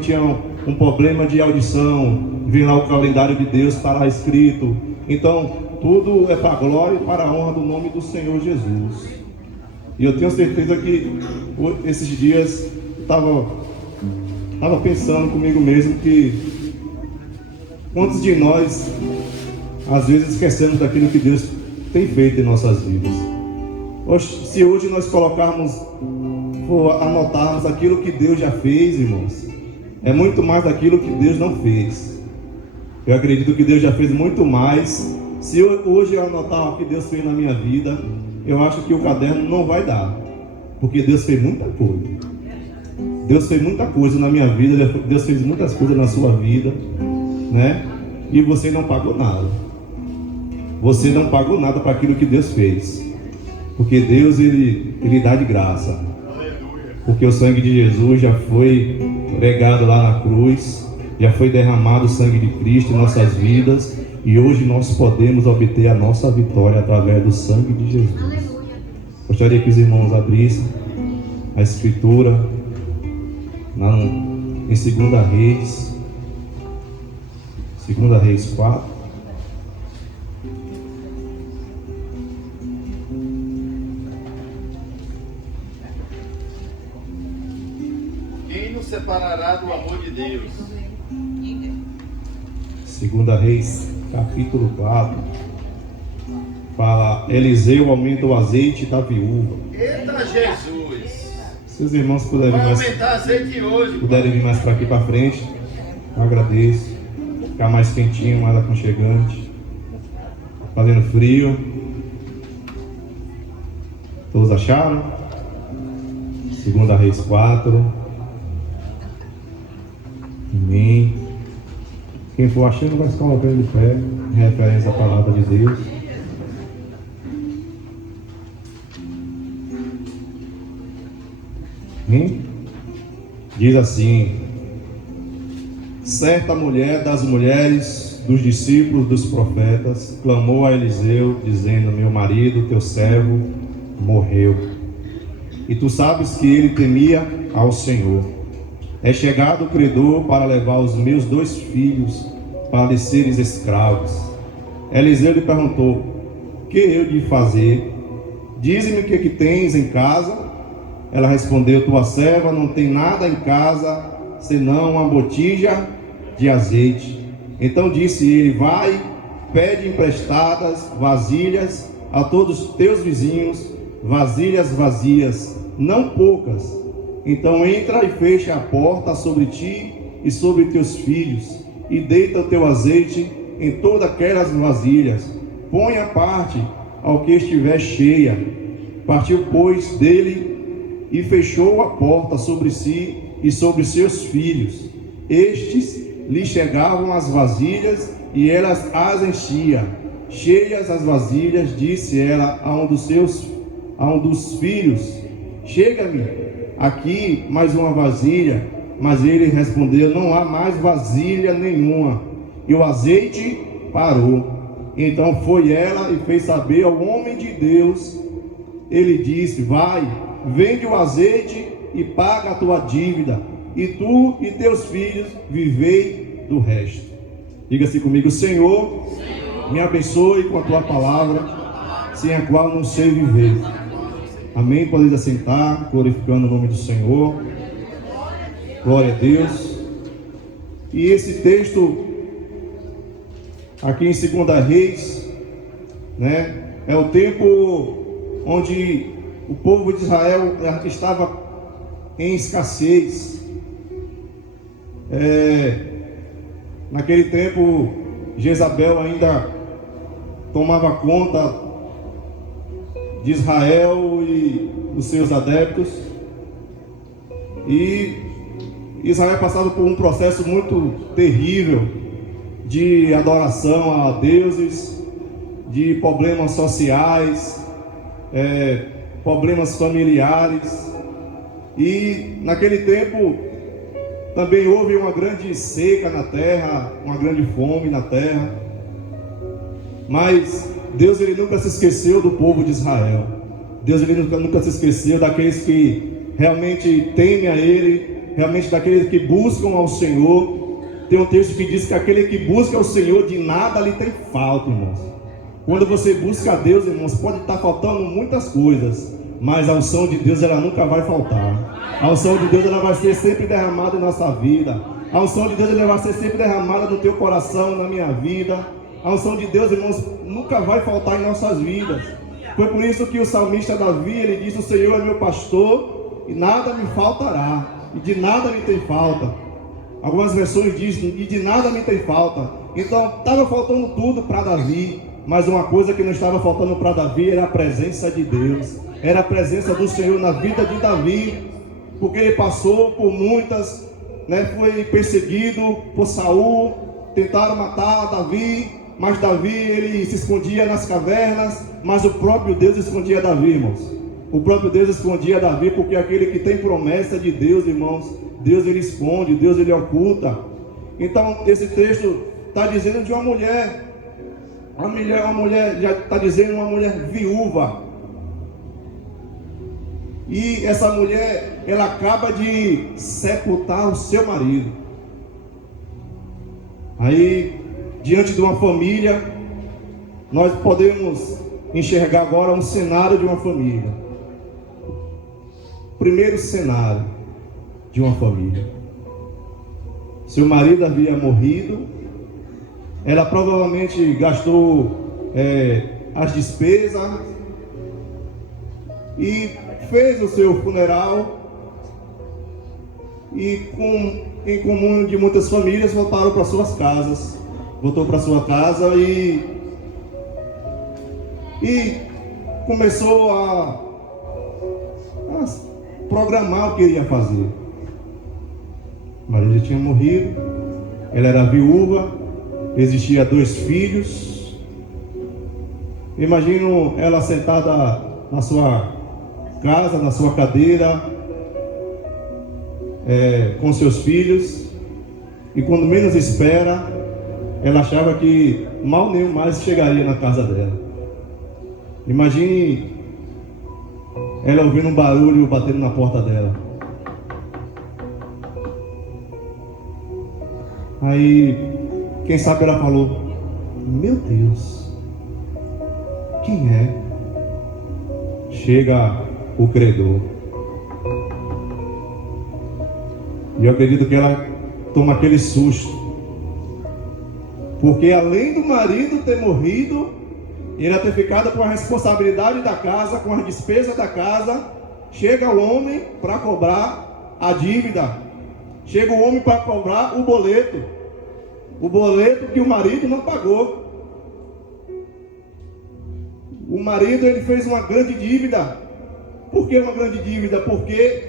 tinha um problema de audição, vem lá o calendário de Deus, está lá escrito. Então, tudo é para a glória e para a honra do nome do Senhor Jesus. E eu tenho certeza que esses dias estava pensando comigo mesmo que quantos de nós às vezes esquecemos daquilo que Deus tem feito em nossas vidas. Se hoje nós anotarmos aquilo que Deus já fez, irmãos, é muito mais daquilo que Deus não fez. Eu acredito que Deus já fez muito mais. Se hoje eu anotar o que Deus fez na minha vida, eu acho que o caderno não vai dar, porque Deus fez muita coisa. Deus fez muita coisa na minha vida, Deus fez muitas coisas na sua vida, né? E você não pagou nada. Você não pagou nada para aquilo que Deus fez, porque Deus ele dá de graça. Porque o sangue de Jesus já foi pregado lá na cruz, já foi derramado o sangue de Cristo em nossas vidas, e hoje nós podemos obter a nossa vitória através do sangue de Jesus. Gostaria que os irmãos abrissem a Escritura em 2 Reis, 2 Reis 4. Quem nos separará do amor de Deus? 2 Reis, capítulo 4. Fala, Eliseu aumenta o azeite da viúva. Eita Jesus! Se os irmãos puderem Vai aumentar azeite hoje. Puderem vir mais para aqui para frente, eu agradeço. Ficar mais quentinho, mais aconchegante. Fazendo frio. Todos acharam? 2 Reis 4. Amém. Quem for achando vai se colocando de pé, em referência à palavra de Deus. Diz assim: certa mulher das mulheres dos discípulos dos profetas clamou a Eliseu, dizendo: meu marido, teu servo, morreu, e tu sabes que ele temia ao Senhor. É chegado o credor para levar os meus 2 filhos para lhe seres escravos. Eliseu lhe perguntou: que eu de fazer? Dize-me o que tens em casa. Ela respondeu: tua serva não tem nada em casa, senão uma botija de azeite. Então disse ele: vai, pede emprestadas vasilhas a todos os teus vizinhos, vasilhas vazias, não poucas. Então entra e fecha a porta sobre ti e sobre teus filhos, e deita o teu azeite em todas aquelas vasilhas. Põe a parte ao que estiver cheia. Partiu, pois, dele e fechou a porta sobre si e sobre seus filhos. Estes lhe chegavam as vasilhas e elas as enchia. Cheias as vasilhas, disse ela a um dos filhos: chega-me aqui mais uma vasilha. Mas ele respondeu: não há mais vasilha nenhuma. E o azeite parou. Então foi ela e fez saber ao homem de Deus. Ele disse: vai, vende o azeite e paga a tua dívida, e tu e teus filhos vivei do resto. Diga-se comigo: Senhor, me abençoe com a tua palavra, sem a qual não sei viver. Amém. Podeis assentar, glorificando o nome do Senhor. Glória a Deus. E esse texto aqui em 2 Reis, né, é o tempo onde o povo de Israel estava em escassez. Naquele tempo, Jezabel ainda tomava conta de Israel e dos seus adeptos. E Israel passava por um processo muito terrível de adoração a deuses, de problemas sociais, problemas familiares. E naquele tempo também houve uma grande seca na terra, uma grande fome na terra. Mas Deus ele nunca se esqueceu do povo de Israel. Deus ele nunca se esqueceu daqueles que realmente temem a Ele, realmente daqueles que buscam ao Senhor. Tem um texto que diz que aquele que busca ao Senhor, de nada lhe tem falta, irmãos. Quando você busca a Deus, irmãos, pode estar faltando muitas coisas, mas a unção de Deus, ela nunca vai faltar. A unção de Deus, ela vai ser sempre derramada em nossa vida. A unção de Deus, ela vai ser sempre derramada no teu coração, na minha vida. A unção de Deus, irmãos, nunca vai faltar em nossas vidas. Foi por isso que o salmista Davi, ele diz: o Senhor é meu pastor e nada me faltará, e de nada me tem falta. Algumas versões dizem: e de nada me tem falta. Então estava faltando tudo para Davi, mas uma coisa que não estava faltando para Davi era a presença de Deus, era a presença do Senhor na vida de Davi, porque ele passou por muitas, foi perseguido por Saul, tentaram matar Davi, mas Davi, ele se escondia nas cavernas, mas o próprio Deus escondia Davi, irmãos. O próprio Deus escondia Davi, porque aquele que tem promessa de Deus, irmãos, Deus ele esconde, Deus ele oculta. Então esse texto está dizendo de uma mulher, já está dizendo uma mulher viúva. E essa mulher, ela acaba de sepultar o seu marido. Aí, diante de uma família, nós podemos enxergar agora um cenário de uma família. Primeiro cenário de uma família. Seu marido havia morrido. Ela provavelmente gastou as despesas e fez o seu funeral. E em comum de muitas famílias, voltaram para suas casas. Voltou para sua casa e começou a programar o que iria fazer. O marido já tinha morrido, ela era viúva, existia 2 filhos. Imagino ela sentada na sua casa, na sua cadeira, com seus filhos, e quando menos espera, ela achava que mal nenhum mais chegaria na casa dela. Imagine ela ouvindo um barulho batendo na porta dela. Aí, quem sabe ela falou: meu Deus, quem é? Chega o credor. E eu acredito que ela toma aquele susto, porque além do marido ter morrido, ele ter ficado com a responsabilidade da casa, com as despesas da casa, chega o homem para cobrar a dívida, chega o homem para cobrar o boleto que o marido não pagou. O marido, ele fez uma grande dívida. Por que uma grande dívida? Porque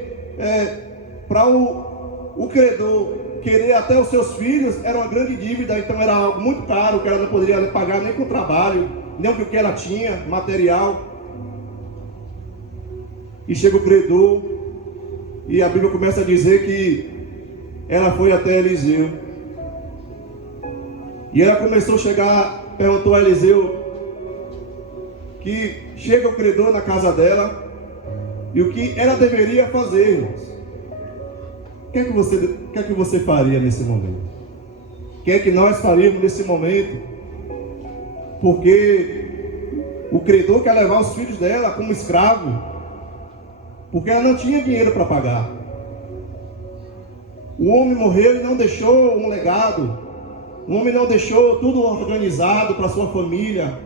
para o credor querer até os seus filhos era uma grande dívida, então era algo muito caro que ela não poderia pagar nem com trabalho, nem com o que ela tinha, material. E chega o credor, e a Bíblia começa a dizer que ela foi até Eliseu. E ela começou a chegar, perguntou a Eliseu que chega o credor na casa dela e o que ela deveria fazer, irmãos. O que é que você faria nesse momento? O que é que nós faríamos nesse momento? Porque o credor quer levar os filhos dela como escravo, porque ela não tinha dinheiro para pagar. O homem morreu e não deixou um legado. O homem não deixou tudo organizado para sua família.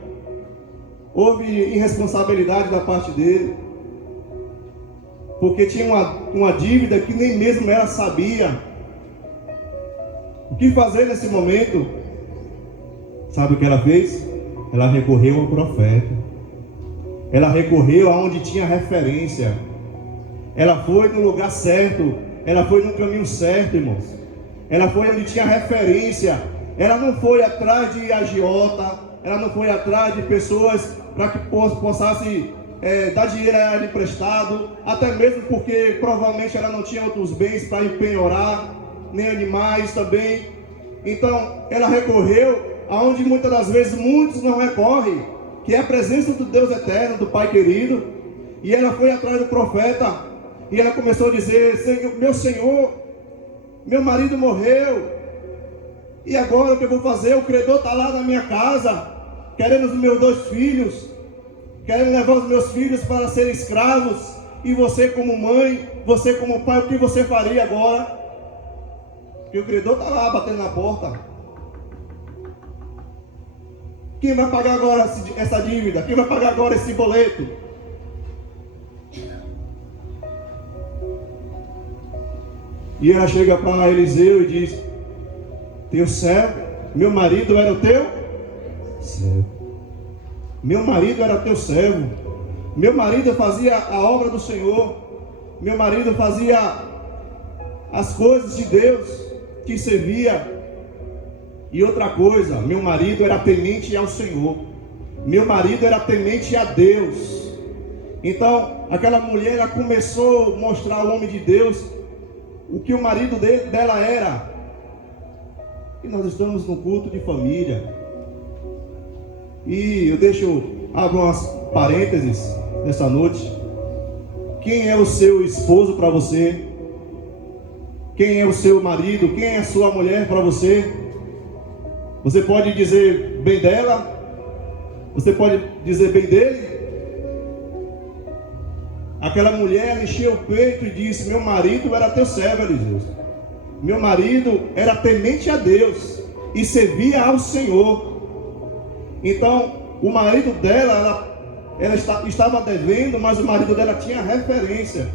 Houve irresponsabilidade da parte dele, porque tinha uma dívida que nem mesmo ela sabia o que fazer nesse momento. Sabe o que ela fez? Ela recorreu ao profeta. Ela recorreu aonde tinha referência. Ela foi no lugar certo. Ela foi no caminho certo, irmãos. Ela foi onde tinha referência. Ela não foi atrás de agiota. Ela não foi atrás de pessoas para que possam dar dinheiro a ela emprestado, até mesmo porque provavelmente ela não tinha outros bens para empenhorar, nem animais também. Então ela recorreu aonde muitas das vezes muitos não recorrem, que é a presença do Deus eterno, do Pai querido. E ela foi atrás do profeta, e ela começou a dizer: Senhor, meu Senhor, meu marido morreu, e agora o que eu vou fazer? O credor está lá na minha casa, querendo os meus 2 filhos, querendo levar os meus filhos para serem escravos, e você como mãe, você como pai, o que você faria agora? Porque o credor está lá batendo na porta. Quem vai pagar agora essa dívida? Quem vai pagar agora esse boleto? E ela chega para Eliseu e diz: teu servo, meu marido era o teu servo. Meu marido era teu servo. Meu marido fazia a obra do Senhor. Meu marido fazia as coisas de Deus, que servia. E outra coisa, meu marido era temente ao Senhor. Meu marido era temente a Deus. Então, aquela mulher, ela começou a mostrar ao homem de Deus o que o marido dela era. E nós estamos no culto de família. E eu abro umas parênteses nessa noite. Quem é o seu esposo para você? Quem é o seu marido? Quem é a sua mulher para você? Você pode dizer bem dela? Você pode dizer bem dele? Aquela mulher encheu o peito e disse: meu marido era teu servo, Eliseu. Meu marido era temente a Deus e servia ao Senhor. Então, o marido dela, ela estava devendo, mas o marido dela tinha referência.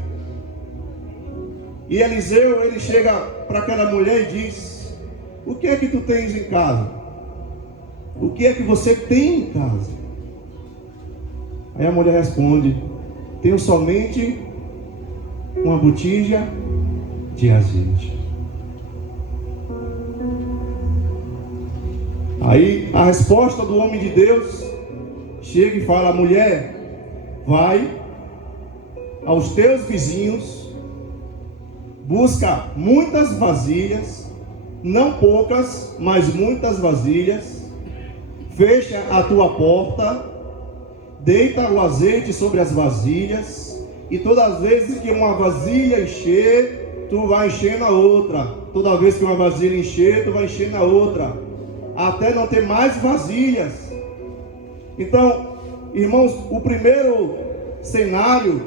E Eliseu, ele chega para aquela mulher e diz: o que é que tu tens em casa? O que é que você tem em casa? Aí a mulher responde: tenho somente uma botija de azeite. Aí a resposta do homem de Deus chega e fala: mulher, vai aos teus vizinhos, busca muitas vasilhas, não poucas, mas muitas vasilhas, fecha a tua porta, deita o azeite sobre as vasilhas, e todas as vezes que uma vasilha encher, tu vai enchendo a outra. Toda vez que uma vasilha encher, tu vai enchendo a outra, até não ter mais vasilhas. Então, irmãos, o primeiro cenário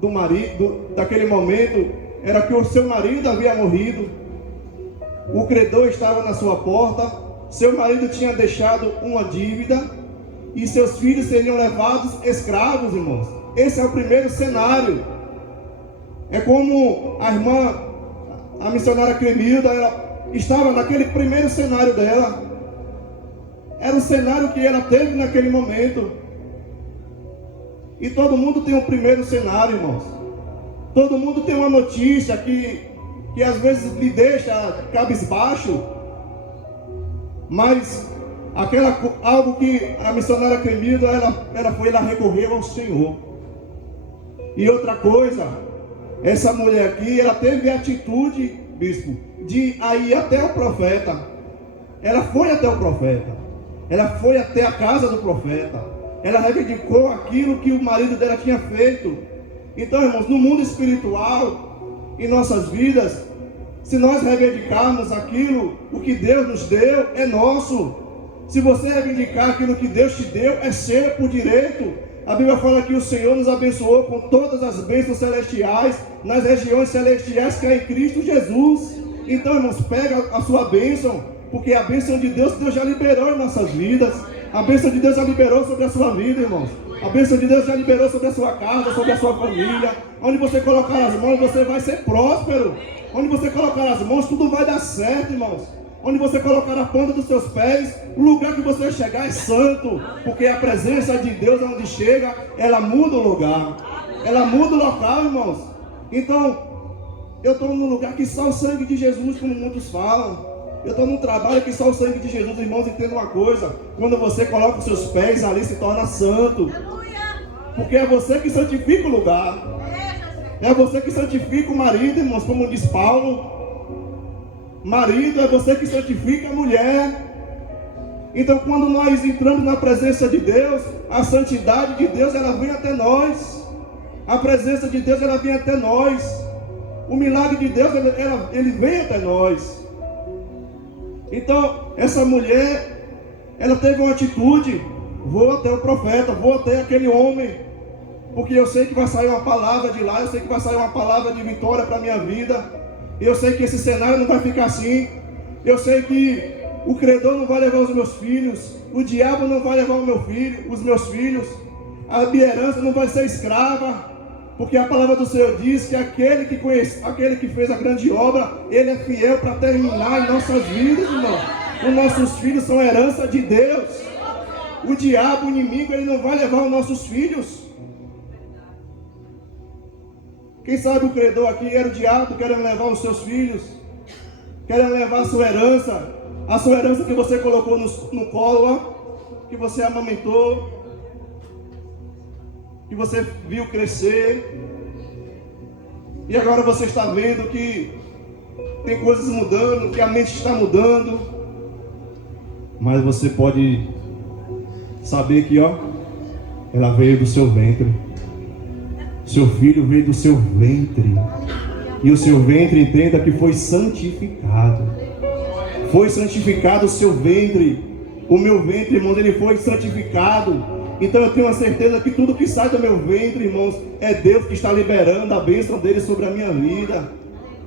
do marido, daquele momento, era que o seu marido havia morrido, o credor estava na sua porta, seu marido tinha deixado uma dívida, e seus filhos seriam levados escravos, irmãos. Esse é o primeiro cenário. É como a missionária Clemilda, ela estava naquele primeiro cenário dela. Era o cenário que ela teve naquele momento. E todo mundo tem um primeiro cenário, irmãos. Todo mundo tem uma notícia que às vezes lhe deixa cabisbaixo. Mas algo que a missionária Clemilda, ela recorreu ao Senhor. E outra coisa, essa mulher aqui, ela teve a atitude, bispo, de ir até o profeta. Ela foi até o profeta. Ela foi até a casa do profeta. Ela reivindicou aquilo que o marido dela tinha feito. Então, irmãos, no mundo espiritual, em nossas vidas, se nós reivindicarmos aquilo, o que Deus nos deu é nosso. Se você reivindicar aquilo que Deus te deu, é seu por direito. A Bíblia fala que o Senhor nos abençoou com todas as bênçãos celestiais, nas regiões celestiais que é em Cristo Jesus. Então, irmãos, pega a sua bênção, porque a bênção de Deus já liberou em nossas vidas. A bênção de Deus já liberou sobre a sua vida, irmãos. A bênção de Deus já liberou sobre a sua casa, sobre a sua família. Onde você colocar as mãos, você vai ser próspero. Onde você colocar as mãos, tudo vai dar certo, irmãos. Onde você colocar a ponta dos seus pés, o lugar que você chegar é santo. Porque a presença de Deus, onde chega, ela muda o lugar. Ela muda o local, irmãos. Então, eu estou num lugar que só o sangue de Jesus, como muitos falam. Eu estou num trabalho que só o sangue de Jesus. Irmãos, entenda uma coisa: quando você coloca os seus pés ali, se torna santo. Porque é você que santifica o lugar. É você que santifica o marido, irmãos, como diz Paulo. Marido, é você que santifica a mulher. Então, quando nós entramos na presença de Deus, a santidade de Deus, ela vem até nós. A presença de Deus, ela vem até nós. O milagre de Deus, ele vem até nós. Então, essa mulher, ela teve uma atitude: vou até o profeta, vou até aquele homem, porque eu sei que vai sair uma palavra de lá, eu sei que vai sair uma palavra de vitória para a minha vida. Eu sei que esse cenário não vai ficar assim. Eu sei que o credor não vai levar os meus filhos, o diabo não vai levar os meus filhos, a minha herança não vai ser escrava, porque a palavra do Senhor diz que aquele que fez a grande obra, ele é fiel para terminar em nossas vidas, irmão. Os nossos filhos são herança de Deus. O diabo, o inimigo, ele não vai levar os nossos filhos. Quem sabe o credor aqui era o diabo querendo levar os seus filhos, querendo levar a sua herança que você colocou no colo, ó, que você amamentou, que você viu crescer, e agora você está vendo que tem coisas mudando, que a mente está mudando, mas você pode saber que, ó, ela veio do seu ventre. Seu filho veio do seu ventre. E o seu ventre, entenda que foi santificado. Foi santificado o seu ventre. O meu ventre, irmãos, ele foi santificado. Então eu tenho a certeza que tudo que sai do meu ventre, irmãos, é Deus que está liberando a bênção dele sobre a minha vida.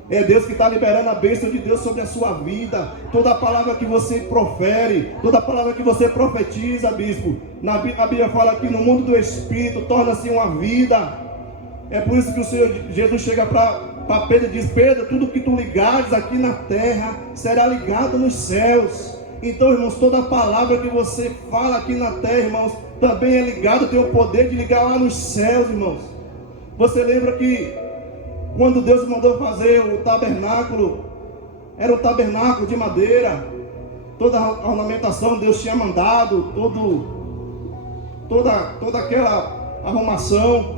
É Deus que está liberando a bênção de Deus sobre a sua vida. Toda a palavra que você profere, toda a palavra que você profetiza, bispo, a Bíblia fala que no mundo do Espírito torna-se uma vida. É por isso que o Senhor Jesus chega para Pedro e diz: Pedro, tudo que tu ligares aqui na terra será ligado nos céus. Então, irmãos, toda a palavra que você fala aqui na terra, irmãos, também é ligado, tem o poder de ligar lá nos céus, irmãos. Você lembra que quando Deus mandou fazer o tabernáculo, era um tabernáculo de madeira, toda a ornamentação Deus tinha mandado, toda aquela arrumação.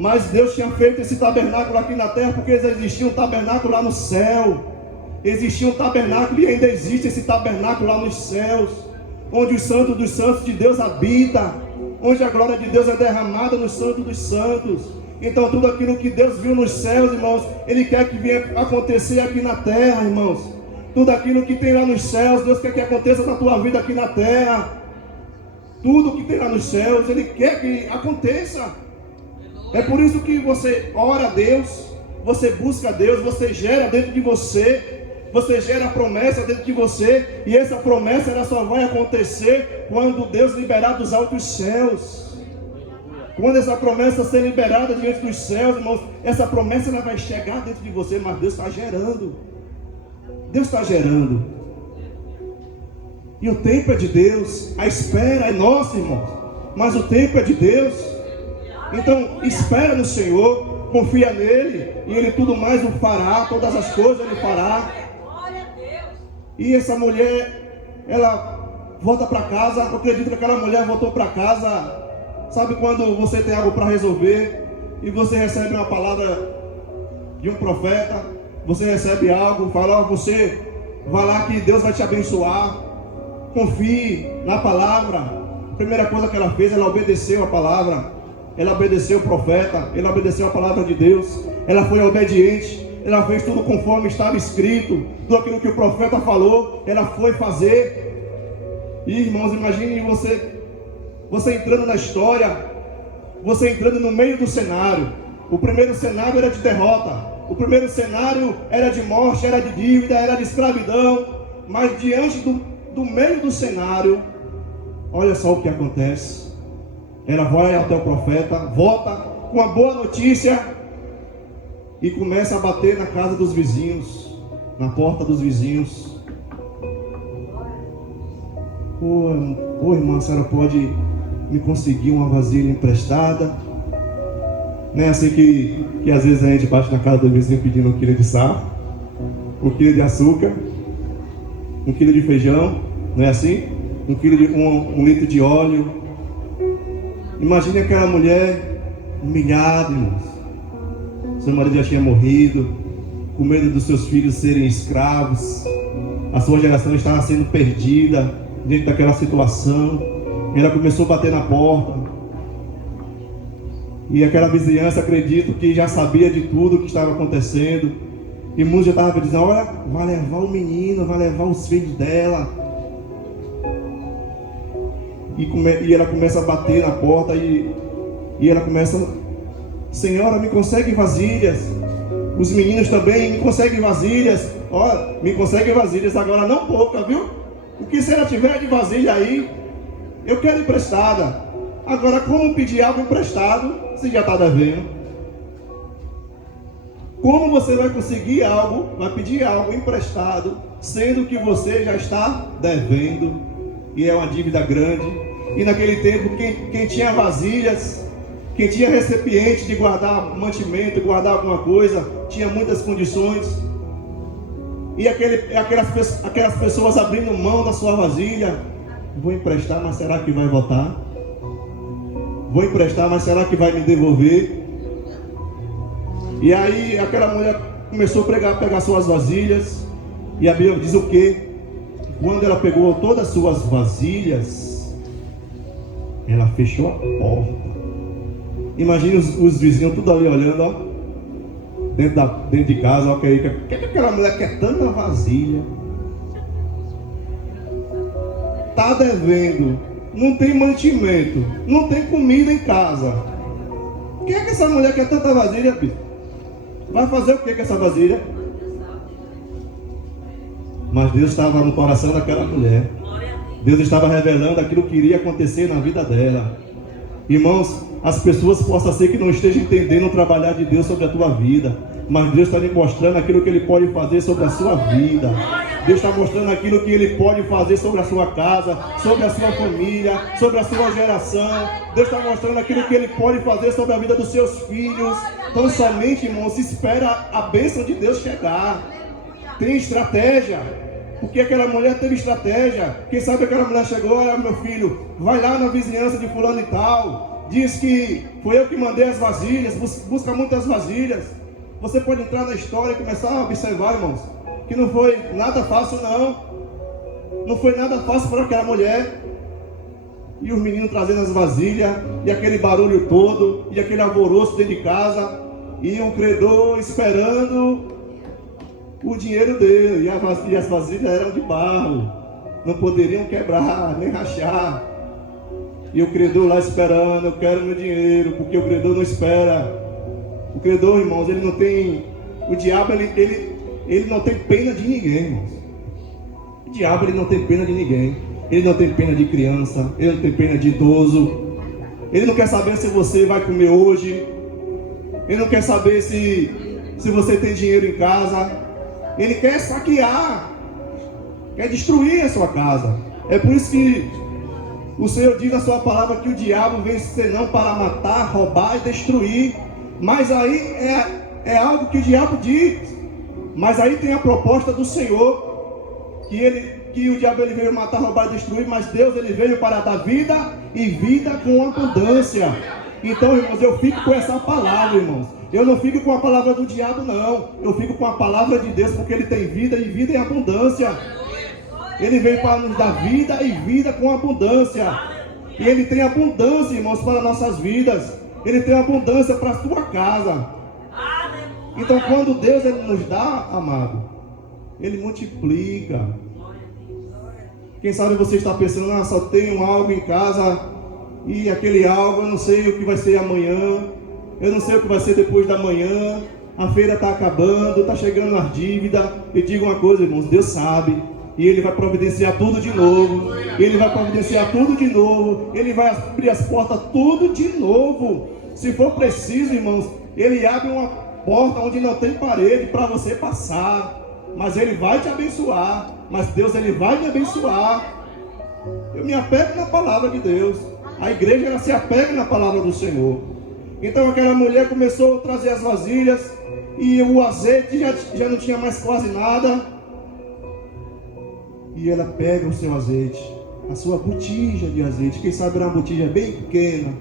Mas Deus tinha feito esse tabernáculo aqui na terra porque existia um tabernáculo lá no céu. Existia um tabernáculo e ainda existe esse tabernáculo lá nos céus, onde os santos dos santos de Deus habita, onde a glória de Deus é derramada nos santos dos santos. Então tudo aquilo que Deus viu nos céus, irmãos, Ele quer que venha acontecer aqui na terra, irmãos. Tudo aquilo que tem lá nos céus, Deus quer que aconteça na tua vida aqui na terra. Tudo que tem lá nos céus, Ele quer que aconteça. É por isso que você ora a Deus, você busca a Deus, você gera dentro de você gera a promessa dentro de você, e essa promessa ela só vai acontecer quando Deus liberar dos altos céus. Quando essa promessa ser liberada diante dos céus, irmãos, essa promessa ela vai chegar dentro de você, mas Deus está gerando. Deus está gerando. E o tempo é de Deus, a espera é nossa, irmãos, mas o tempo é de Deus. Então, espera no Senhor, confia nele, e Ele tudo mais o fará, todas as coisas Ele fará. E essa mulher, ela volta para casa. Eu acredito que aquela mulher voltou para casa. Sabe quando você tem algo para resolver, e você recebe uma palavra de um profeta, você recebe algo, fala: você vai lá que Deus vai te abençoar, confie na palavra. A primeira coisa que ela fez, ela obedeceu a palavra. Ela obedeceu o profeta, ela obedeceu a palavra de Deus, ela foi obediente, ela fez tudo conforme estava escrito, tudo aquilo que o profeta falou, ela foi fazer. E irmãos, imagine você entrando na história, você entrando no meio do cenário. O primeiro cenário era de derrota, o primeiro cenário era de morte, era de dívida, era de escravidão, mas diante do meio do cenário, olha só o que acontece. Ela vai até o profeta, volta com uma boa notícia e começa a bater na casa dos vizinhos, na porta dos vizinhos. Ô irmã, a senhora pode me conseguir uma vasilha emprestada? Não é assim que às vezes a gente bate na casa do vizinho pedindo 1 quilo de sal, 1 quilo de açúcar, 1 quilo de feijão, não é assim? 1 litro de óleo. Imagine aquela mulher humilhada, irmãos. Seu marido já tinha morrido, com medo dos seus filhos serem escravos. A sua geração estava sendo perdida dentro daquela situação. Ela começou a bater na porta. E aquela vizinhança, acredito que já sabia de tudo que estava acontecendo. E muitos já estavam dizendo: olha, vai levar o menino, vai levar os filhos dela. E ela começa a bater na porta e ela começa: senhora, me consegue vasilhas. Os meninos também, me conseguem vasilhas. Ó, me conseguem vasilhas, agora não pouca, viu? O que se ela tiver de vasilha aí, eu quero emprestada. Agora, como pedir algo emprestado, você já está devendo? Como você vai conseguir algo, vai pedir algo emprestado, sendo que você já está devendo? E é uma dívida grande. E naquele tempo, quem tinha vasilhas, quem tinha recipiente de guardar mantimento, guardar alguma coisa, tinha muitas condições. E aquelas pessoas abrindo mão da sua vasilha: vou emprestar, mas será que vai voltar? Vou emprestar, mas será que vai me devolver? E aí aquela mulher começou a pegar suas vasilhas. E a Bíblia diz o quê? Quando ela pegou todas as suas vasilhas, ela fechou a porta. Imagina os vizinhos tudo ali olhando, ó, dentro de casa, ó, que aquela mulher quer tanta vasilha? Tá devendo, não tem mantimento, não tem comida em casa. O que é que essa mulher quer tanta vasilha, filho? Vai fazer o que com essa vasilha? Mas Deus estava no coração daquela mulher. Deus estava revelando aquilo que iria acontecer na vida dela. Irmãos, as pessoas possam ser que não estejam entendendo o trabalhar de Deus sobre a tua vida, mas Deus está lhe mostrando aquilo que Ele pode fazer sobre a sua vida. Deus está mostrando aquilo que Ele pode fazer sobre a sua casa, sobre a sua família, sobre a sua geração. Deus está mostrando aquilo que Ele pode fazer sobre a vida dos seus filhos. Então somente, irmãos, espera a bênção de Deus chegar. Tem estratégia, porque aquela mulher teve estratégia. Quem sabe aquela mulher chegou: olha, meu filho, vai lá na vizinhança de fulano e tal, diz que foi eu que mandei as vasilhas, busca muitas vasilhas. Você pode entrar na história e começar a observar, irmãos, que não foi nada fácil, não. Não foi nada fácil para aquela mulher. E os meninos trazendo as vasilhas, e aquele barulho todo, e aquele alvoroço dentro de casa, e um credor esperando o dinheiro dele, e as vasilhas eram de barro, não poderiam quebrar, nem rachar. E o credor lá esperando: eu quero meu dinheiro, porque o credor não espera. O credor, irmãos, ele não tem, o diabo, ele não tem pena de ninguém, irmãos. O diabo, ele não tem pena de ninguém. Ele não tem pena de criança, ele não tem pena de idoso. Ele não quer saber se você vai comer hoje. Ele não quer saber se você tem dinheiro em casa. Ele quer saquear, quer destruir a sua casa. É por isso que o Senhor diz na sua palavra que o diabo vem senão para matar, roubar e destruir. Mas aí é algo que o diabo diz. Mas aí tem a proposta do Senhor, que o diabo ele veio matar, roubar e destruir, mas Deus ele veio para dar vida e vida com abundância. Então, irmãos, eu fico com essa palavra, irmãos. Eu não fico com a palavra do diabo, não. Eu fico com a palavra de Deus, porque Ele tem vida e vida em abundância. Ele veio para nos dar vida e vida com abundância. E Ele tem abundância, irmãos, para nossas vidas. Ele tem abundância para a sua casa. Então, quando Deus ele nos dá, amado, Ele multiplica. Quem sabe você está pensando: ah, só tenho algo em casa, e aquele algo, eu não sei o que vai ser amanhã, eu não sei o que vai ser depois da manhã, a feira está acabando, está chegando as dívidas. E digo uma coisa, irmãos, Deus sabe, e Ele vai providenciar tudo de novo. Ele vai providenciar tudo de novo. Ele vai abrir as portas tudo de novo. Se for preciso, irmãos, Ele abre uma porta onde não tem parede para você passar. Mas Ele vai te abençoar. Mas Deus, Ele vai me abençoar. Eu me apego na palavra de Deus. A igreja, ela se apega na palavra do Senhor. Então aquela mulher começou a trazer as vasilhas, e o azeite já não tinha mais quase nada. E ela pega o seu azeite, a sua botija de azeite. Quem sabe era uma botija bem pequena.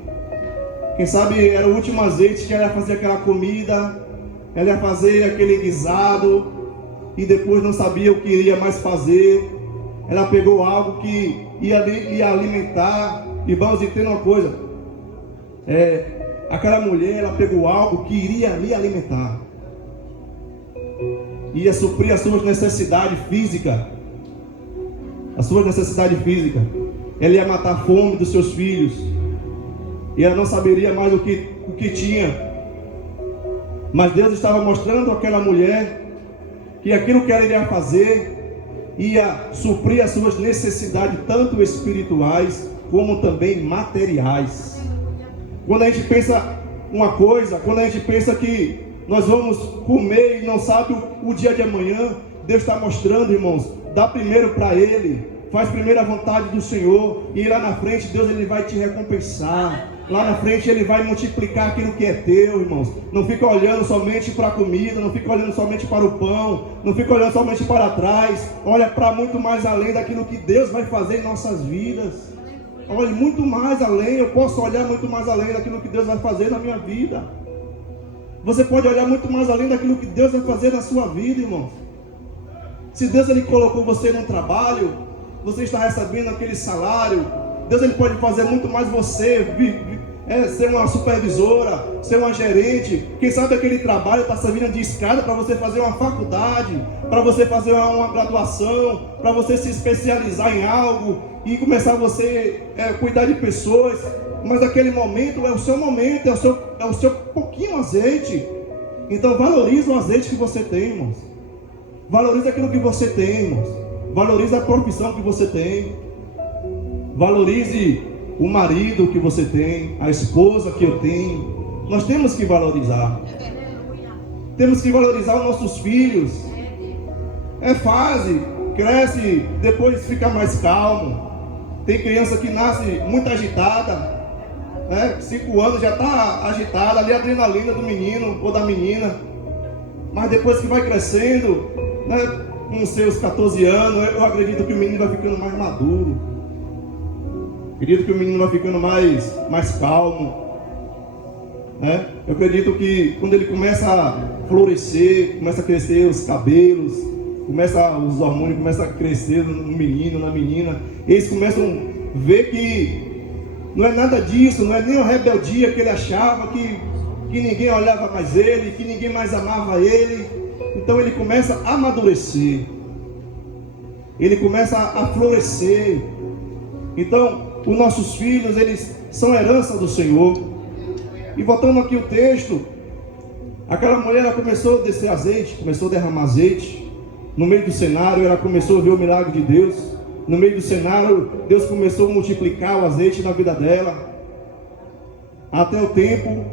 Quem sabe era o último azeite que ela ia fazer aquela comida, ela ia fazer aquele guisado, e depois não sabia o que iria mais fazer. Ela pegou algo que ia alimentar. Irmãos, entenda uma coisa: aquela mulher, ela pegou algo que iria lhe alimentar, ia suprir as suas necessidades físicas, ela ia matar a fome dos seus filhos, e ela não saberia mais o que tinha. Mas Deus estava mostrando àquela mulher que aquilo que ela iria fazer ia suprir as suas necessidades, tanto espirituais como também materiais. Quando a gente pensa uma coisa, quando a gente pensa que nós vamos comer e não sabe o dia de amanhã, Deus está mostrando, irmãos, dá primeiro para Ele, faz primeiro a vontade do Senhor, e lá na frente Deus ele vai te recompensar. Lá na frente Ele vai multiplicar aquilo que é teu, irmãos. Não fica olhando somente para a comida, não fica olhando somente para o pão, não fica olhando somente para trás. Olha para muito mais além daquilo que Deus vai fazer em nossas vidas. Olhe muito mais além, eu posso olhar muito mais além daquilo que Deus vai fazer na minha vida. Você pode olhar muito mais além daquilo que Deus vai fazer na sua vida, irmãos. Se Deus ele colocou você num trabalho, você está recebendo aquele salário, Deus ele pode fazer muito mais você, ser uma supervisora, ser uma gerente. Quem sabe aquele trabalho está servindo de escada para você fazer uma faculdade, para você fazer uma graduação, para você se especializar em algo e começar você cuidar de pessoas. Mas aquele momento é o seu momento, é o seu pouquinho azeite. Então valorize o azeite que você tem, irmãos. Valorize aquilo que você tem, irmãos. Valorize a profissão que você tem. Valorize o marido que você tem, a esposa que eu tenho. Nós temos que valorizar. Temos que valorizar os nossos filhos. É fase, cresce, depois fica mais calmo. Tem criança que nasce muito agitada, 5 anos já está agitada, ali a adrenalina do menino ou da menina. Mas depois que vai crescendo, com seus 14 anos, eu acredito que o menino vai ficando mais maduro. Acredito que o menino vai ficando mais calmo. Eu acredito que quando ele começa a florescer, começa a crescer os cabelos, os hormônios começam a crescer no menino, na menina, eles começam a ver que não é nada disso, não é nem a rebeldia que ele achava, que ninguém olhava mais ele, que ninguém mais amava ele. Então ele começa a amadurecer, ele começa a florescer. Então os nossos filhos, eles são herança do Senhor. E voltando aqui o texto, aquela mulher, ela começou a descer azeite, começou a derramar azeite. No meio do cenário, ela começou a ver o milagre de Deus. No meio do cenário, Deus começou a multiplicar o azeite na vida dela. Até o tempo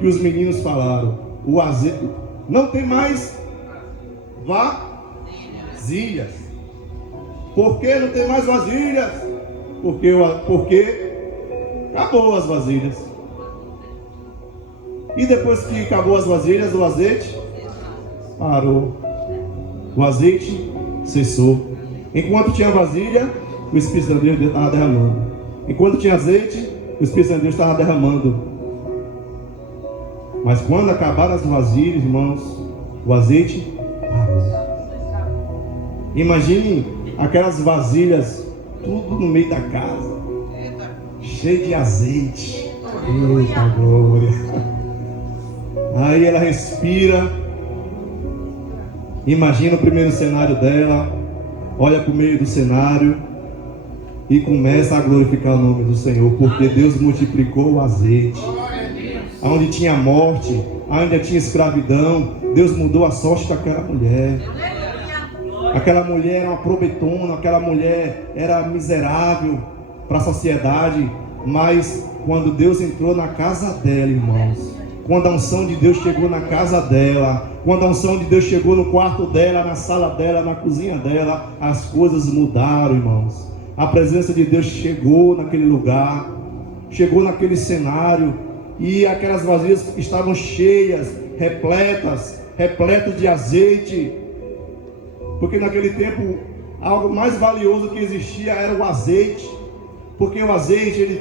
que os meninos falaram: o azeite não tem mais vasilhas. Por que não tem mais vasilhas? Porque acabou as vasilhas. E depois que acabou as vasilhas, o azeite parou. O azeite cessou. Enquanto tinha vasilha, o Espírito Santo de Deus estava derramando. Enquanto tinha azeite, o Espírito Santo de Deus estava derramando. Mas quando acabaram as vasilhas, irmãos, o azeite parou. Imagine aquelas vasilhas tudo no meio da casa, cheio de azeite. Eita glória. Aí ela respira. Imagina o primeiro cenário dela. Olha para o meio do cenário e começa a glorificar o nome do Senhor, porque Deus multiplicou o azeite. Onde tinha morte, onde tinha escravidão, Deus mudou a sorte daquela mulher. Aquela mulher era uma probetona, aquela mulher era miserável para a sociedade, mas quando Deus entrou na casa dela, irmãos, quando a unção de Deus chegou na casa dela, quando a unção de Deus chegou no quarto dela, na sala dela, na cozinha dela, as coisas mudaram, irmãos. A presença de Deus chegou naquele lugar, chegou naquele cenário, e aquelas vasilhas estavam cheias, repletas de azeite. Porque naquele tempo, algo mais valioso que existia era o azeite. Porque o azeite, ele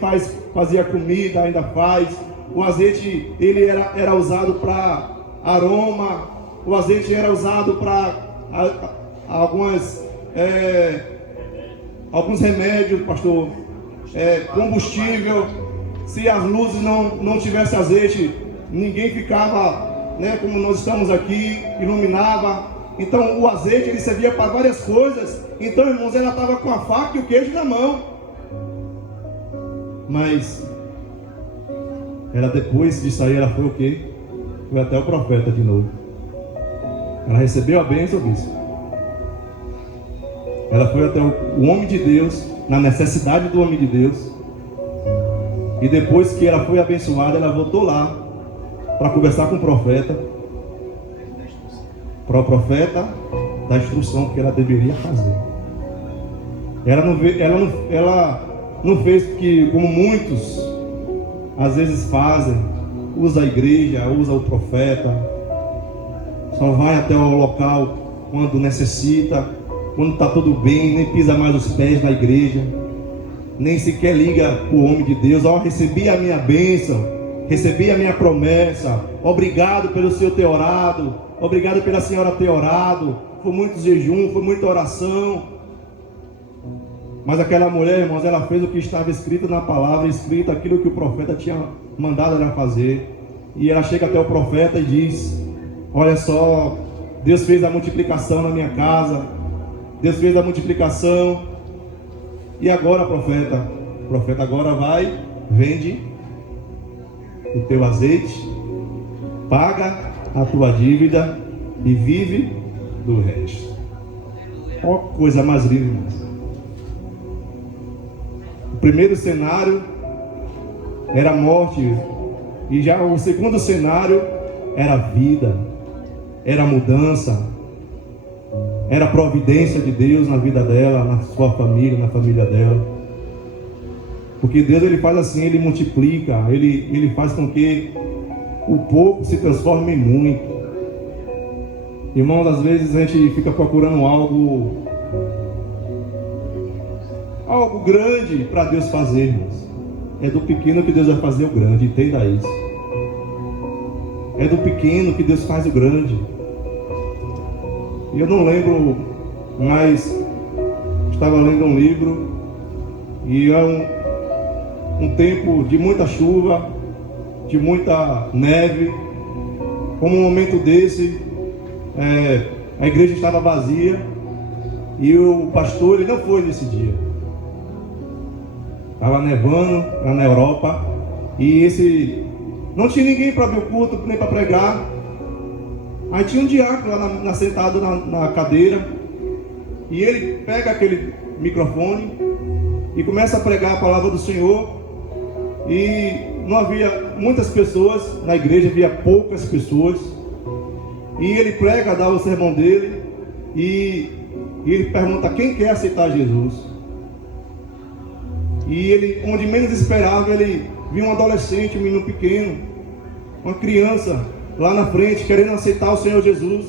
fazia comida, ainda faz. O azeite, ele era usado para aroma. O azeite era usado para alguns remédios, pastor. Combustível. se as luzes não tivessem azeite, ninguém ficava, né, como nós estamos aqui, iluminava. Então o azeite ele servia para várias coisas. Então, irmãos, ela estava com a faca e o queijo na mão. Mas ela, depois de sair, ela foi o quê? Foi até o profeta de novo. Ela recebeu a bênção, bispo. Ela foi até o homem de Deus, na necessidade do homem de Deus. E depois que ela foi abençoada, ela voltou lá para conversar com o profeta. Para o profeta da instrução que ela deveria fazer. Ela não fez que, como muitos às vezes fazem, usa a igreja, usa o profeta, só vai até o local quando necessita, quando está tudo bem, nem pisa mais os pés na igreja, nem sequer liga o homem de Deus. Recebi a minha bênção, recebi a minha promessa, obrigado pelo senhor ter orado, obrigado pela senhora ter orado, foi muito jejum, foi muita oração. Mas aquela mulher, irmãos, ela fez o que estava escrito na palavra, escrito aquilo que o profeta tinha mandado ela fazer. E ela chega até o profeta e diz: olha só, Deus fez a multiplicação na minha casa, Deus fez a multiplicação. E agora, profeta, agora vai, vende o teu azeite, paga a tua dívida e vive do resto. Ó, coisa mais linda, irmãos. O primeiro cenário era morte, e já o segundo cenário era vida, era mudança, era providência de Deus na vida dela, na sua família, na família dela. Porque Deus, ele faz assim, ele multiplica, ele faz com que o pouco se transforme em muito. Irmãos, às vezes a gente fica procurando algo grande para Deus fazer, irmãos. É do pequeno que Deus vai fazer o grande, entenda isso. É do pequeno que Deus faz o grande. E eu não lembro, mas estava lendo um livro, e é um tempo de muita chuva, de muita neve. Como um momento desse, a igreja estava vazia, e o pastor, ele não foi nesse dia. Estava nevando lá na Europa, e não tinha ninguém para ver o culto, nem para pregar. Aí tinha um diácono lá sentado na cadeira, e ele pega aquele microfone e começa a pregar a palavra do Senhor. E não havia muitas pessoas na igreja, havia poucas pessoas. E ele prega, dá o sermão dele, e ele pergunta: quem quer aceitar Jesus? E ele, onde menos esperava, ele viu um adolescente, um menino pequeno, uma criança lá na frente, querendo aceitar o Senhor Jesus.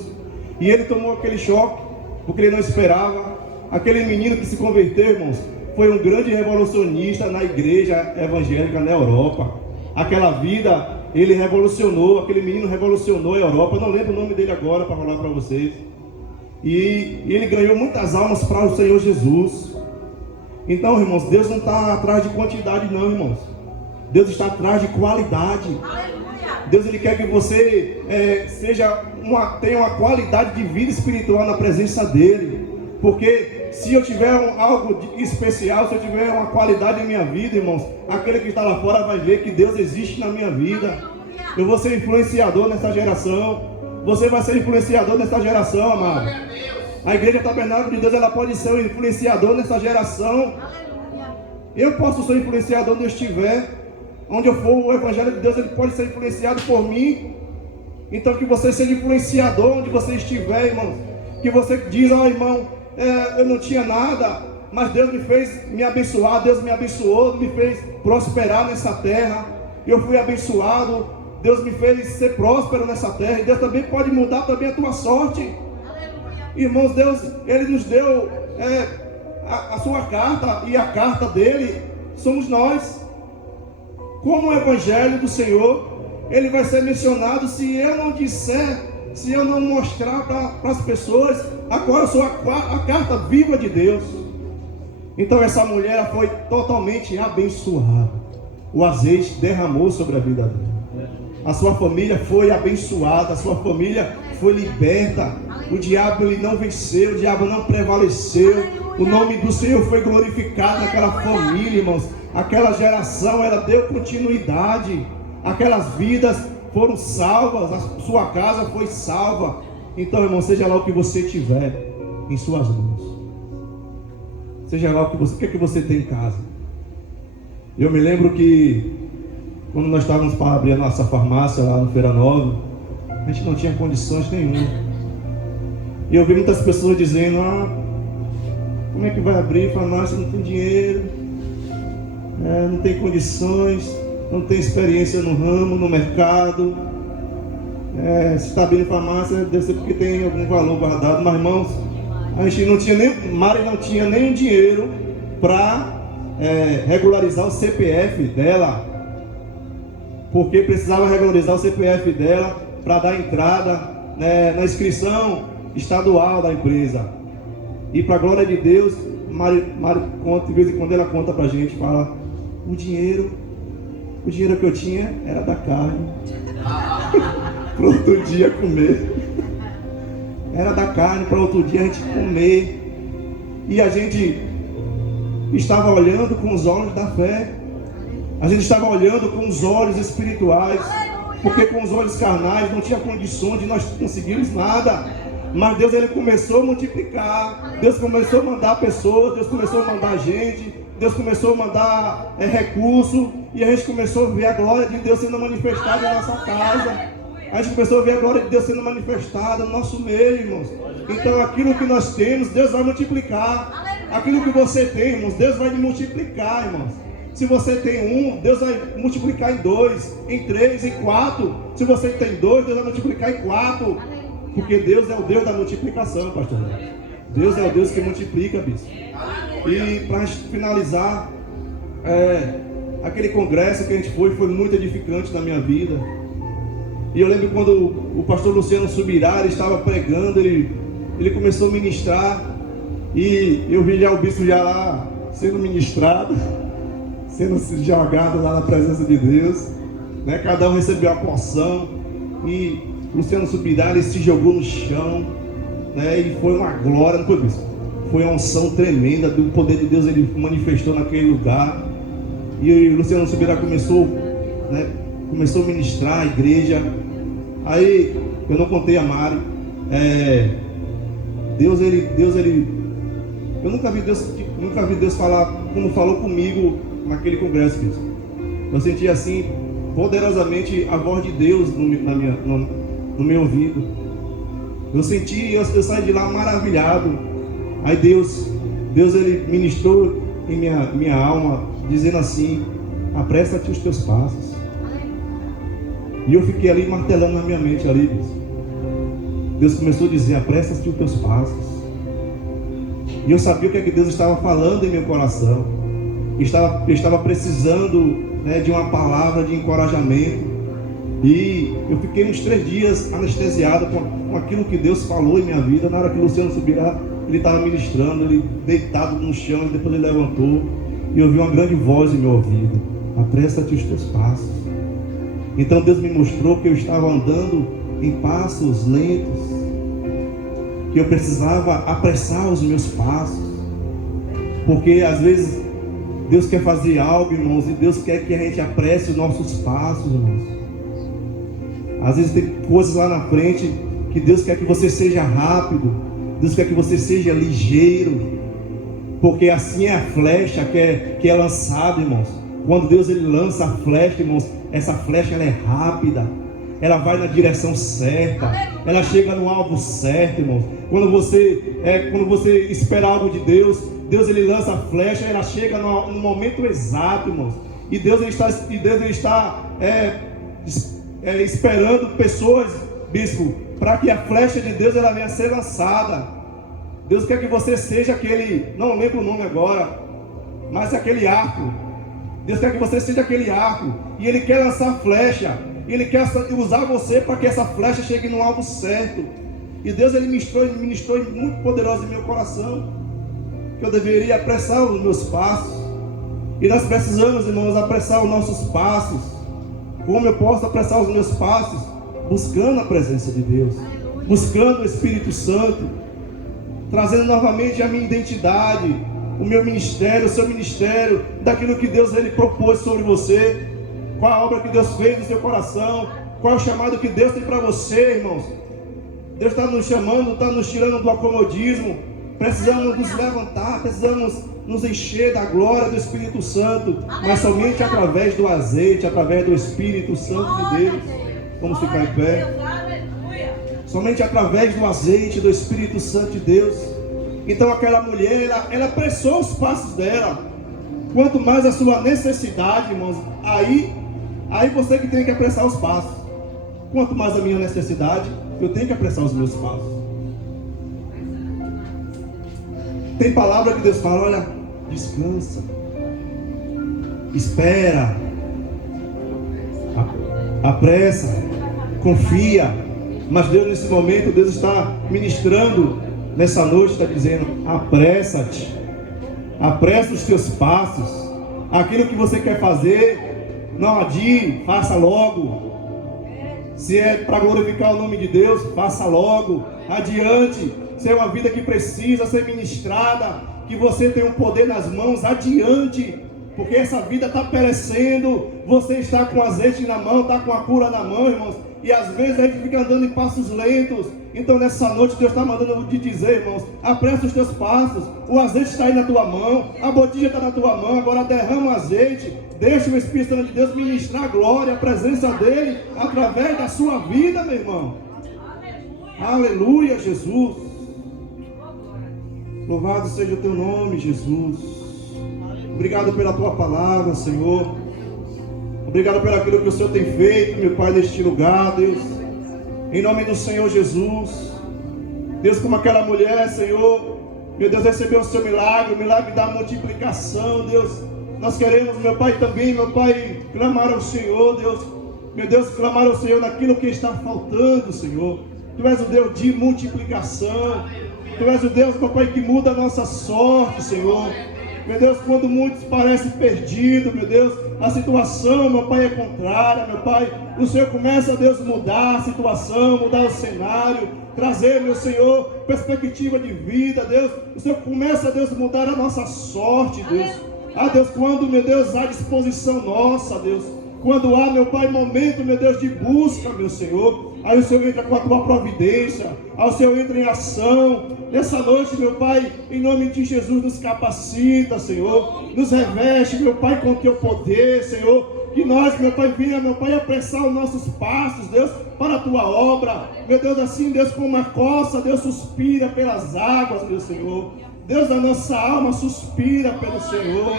E ele tomou aquele choque, porque ele não esperava. Aquele menino que se converteu, irmãos, foi um grande revolucionista na igreja evangélica na Europa. Aquela vida, ele revolucionou, aquele menino revolucionou a Europa. Eu não lembro o nome dele agora para falar para vocês. E ele ganhou muitas almas para o Senhor Jesus. Então, irmãos, Deus não está atrás de quantidade, não, irmãos. Deus está atrás de qualidade. Deus, ele quer que você tenha uma qualidade de vida espiritual na presença dele. Porque se eu tiver algo especial, se eu tiver uma qualidade em minha vida, irmãos, aquele que está lá fora vai ver que Deus existe na minha vida. Eu vou ser influenciador nessa geração. Você vai ser influenciador nessa geração, amado. A igreja Tabernáculo de Deus, ela pode ser um influenciador nessa geração. Eu posso ser influenciador onde eu estiver. Onde eu for, o Evangelho de Deus, ele pode ser influenciado por mim. Então que você seja influenciador onde você estiver, irmão. Que você diz: ó, irmão, eu não tinha nada, mas Deus me fez me abençoar, Deus me abençoou, me fez prosperar nessa terra. Eu fui abençoado, Deus me fez ser próspero nessa terra. E Deus também pode mudar também a tua sorte. Irmãos, Deus, ele nos deu a sua carta, e a carta dele somos nós. Como o Evangelho do Senhor, ele vai ser mencionado se eu não disser, se eu não mostrar para as pessoas. Agora eu sou a carta viva de Deus. Então essa mulher foi totalmente abençoada. o azeite derramou sobre a vida dela. A sua família foi abençoada, a sua família foi liberta. O diabo ele não venceu, o diabo não prevaleceu. O nome do Senhor foi glorificado naquela família, irmãos. Aquela geração, ela deu continuidade. Aquelas vidas foram salvas, a sua casa foi salva. Então, irmão, seja lá o que você tiver em suas mãos. Seja lá o que é que você tem em casa. Eu me lembro que quando nós estávamos para abrir a nossa farmácia lá no Feira Nova, a gente não tinha condições nenhuma. E eu vi muitas pessoas dizendo: como é que vai abrir farmácia? Não tem dinheiro, não tem condições, não tem experiência no ramo, no mercado. Se está abrindo farmácia, deve ser porque tem algum valor guardado. Mas, irmãos, a gente não tinha nem, Mari não tinha nem dinheiro para regularizar o CPF dela, porque precisava regularizar o CPF dela para dar entrada na inscrição estadual da empresa. E para a glória de Deus, Mari conta, de vez em quando ela conta para a gente, fala: o dinheiro que eu tinha era da carne, para outro dia comer. Era da carne para outro dia a gente comer. E a gente estava olhando com os olhos da fé. A gente estava olhando com os olhos espirituais, porque com os olhos carnais não tinha condições de nós conseguirmos nada. Mas Deus ele começou a multiplicar. Deus começou a mandar pessoas, Deus começou a mandar gente, Deus começou a mandar recurso, e a gente começou a ver a glória de Deus sendo manifestada em nossa casa. A gente começou a ver a glória de Deus sendo manifestada no nosso meio, irmãos. Então aquilo que nós temos, Deus vai multiplicar. Aquilo que você tem, irmãos, Deus vai multiplicar, irmãos. Se você tem Deus vai multiplicar em 2, em 3, em 4. Se você tem 2, Deus vai multiplicar em 4. Porque Deus é o Deus da multiplicação, pastor. Deus é o Deus que multiplica, bispo. E para finalizar, aquele congresso que a gente foi muito edificante na minha vida. E eu lembro quando o pastor Luciano Subirá, ele estava pregando, ele começou a ministrar. E eu vi já o bispo já lá sendo ministrado, sendo jogado lá na presença de Deus, Cada um recebeu a porção. E Luciano Subirá, ele se jogou no chão, E foi uma glória, não foi, bispo? Foi uma unção tremenda do poder de Deus, ele manifestou naquele lugar. E o Luciano Subirá começou a ministrar a igreja. Aí eu não contei a Mari, Deus eu nunca vi Deus falar como falou comigo naquele congresso, bispo. Eu senti assim poderosamente a voz de Deus no meu ouvido. Eu saí de lá maravilhado. Aí Deus ele ministrou em minha alma, dizendo assim: apressa-te os teus passos. E eu fiquei ali martelando na minha mente ali, Deus começou a dizer: apressa-te os teus passos. E eu sabia o que é que Deus estava falando em meu coração. Eu estava precisando de uma palavra de encorajamento. E eu fiquei uns 3 dias anestesiado com aquilo que Deus falou em minha vida. Na hora que o Luciano Subirá, ele estava ministrando, ele deitado no chão, e depois ele levantou, e eu ouvi uma grande voz em meu ouvido: apressa-te os teus passos. Então Deus me mostrou que eu estava andando em passos lentos, que eu precisava apressar os meus passos, porque às vezes Deus quer fazer algo, irmãos, e Deus quer que a gente apresse os nossos passos, irmãos. Às vezes tem coisas lá na frente que Deus quer que você seja rápido, Deus quer que você seja ligeiro, porque assim é a flecha que é lançada, irmãos. Quando Deus ele lança a flecha, irmãos, essa flecha ela é rápida, ela vai na direção certa, ela chega no alvo certo, irmãos. Quando você espera algo de Deus, Deus ele lança a flecha, ela chega no momento exato, irmãos. E Deus ele está esperando pessoas, bispo, para que a flecha de Deus ela venha a ser lançada. Deus quer que você seja aquele, não lembro o nome agora, mas aquele arco. Deus quer que você seja aquele arco, e Ele quer lançar a flecha, e Ele quer usar você para que essa flecha chegue no alvo certo. E Deus ele ministrou muito poderoso em meu coração, que eu deveria apressar os meus passos, E nós precisamos, irmãos, apressar os nossos passos. Como eu posso apressar os meus passos? Buscando a presença de Deus, buscando o Espírito Santo, trazendo novamente a minha identidade, o meu ministério, o seu ministério, daquilo que Deus ele propôs sobre você. Qual a obra que Deus fez no seu coração? Qual é o chamado que Deus tem para você, irmãos? Deus está nos chamando, está nos tirando do acomodismo. Precisamos nos levantar, precisamos nos encher da glória do Espírito Santo, mas somente através do azeite, através do Espírito Santo de Deus. Vamos ficar em pé. Somente através do azeite, do Espírito Santo de Deus. Então aquela mulher, ela apressou os passos dela. Quanto mais a sua necessidade, irmãos, aí você que tem que apressar os passos. Quanto mais a minha necessidade, eu tenho que apressar os meus passos. Tem palavra que Deus fala, olha, descansa, espera, apressa, confia. Mas Deus nesse momento, Deus está ministrando nessa noite, está dizendo, apressa-te, apressa os teus passos. Aquilo que você quer fazer, não adie, faça logo. Se é para glorificar o nome de Deus, faça logo, adiante. Se é uma vida que precisa ser ministrada, que você tem um poder nas mãos, adiante. Porque essa vida está perecendo. Você está com azeite na mão, está com a cura na mão, irmãos. E às vezes a gente fica andando em passos lentos. Então nessa noite Deus está mandando te dizer, irmãos, apressa os teus passos. O azeite está aí na tua mão, a botija está na tua mão. Agora derrama o azeite. Deixa o Espírito Santo de Deus ministrar a glória, a presença dele através da sua vida, meu irmão. Aleluia, Jesus. Louvado seja o teu nome, Jesus. Obrigado pela tua palavra, Senhor. Obrigado pelo aquilo que o Senhor tem feito, meu Pai, neste lugar, Deus. Em nome do Senhor Jesus. Deus, como aquela mulher, Senhor, meu Deus, recebeu o seu milagre, o milagre da multiplicação, Deus. Nós queremos, meu Pai, também, meu Pai, clamar ao Senhor, Deus. Meu Deus, clamar ao Senhor naquilo que está faltando, Senhor. Tu és o Deus de multiplicação. Tu és o Deus, meu Pai, que muda a nossa sorte, Senhor. Meu Deus, quando muitos parecem perdidos, meu Deus, a situação, meu Pai, é contrária, meu Pai. O Senhor começa, Deus, mudar a situação, mudar o cenário, trazer, meu Senhor, perspectiva de vida, Deus. O Senhor começa, Deus, mudar a nossa sorte, Deus. Ah, Deus, quando, meu Deus, há disposição nossa, Deus. Quando há, meu Pai, momento, meu Deus, de busca, meu Senhor. Aí o Senhor entra com a tua providência. Aí o Senhor entra em ação. Nessa noite, meu Pai, em nome de Jesus, nos capacita, Senhor. Nos reveste, meu Pai, com o teu poder, Senhor. Que nós, meu Pai, venha, meu Pai, apressar os nossos passos, Deus, para a tua obra. Meu Deus, assim, Deus, como uma coça, Deus, suspira pelas águas, meu Senhor. Deus, a nossa alma suspira pelo Senhor.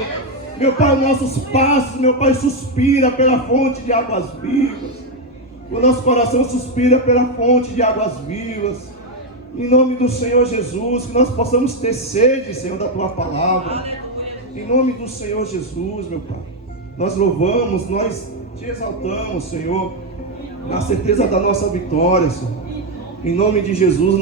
Meu Pai, os nossos passos, meu Pai, suspira pela fonte de águas vivas. O nosso coração suspira pela fonte de águas vivas. Em nome do Senhor Jesus, que nós possamos ter sede, Senhor, da Tua palavra. Em nome do Senhor Jesus, meu Pai. Nós louvamos, nós te exaltamos, Senhor, na certeza da nossa vitória, Senhor. Em nome de Jesus, nós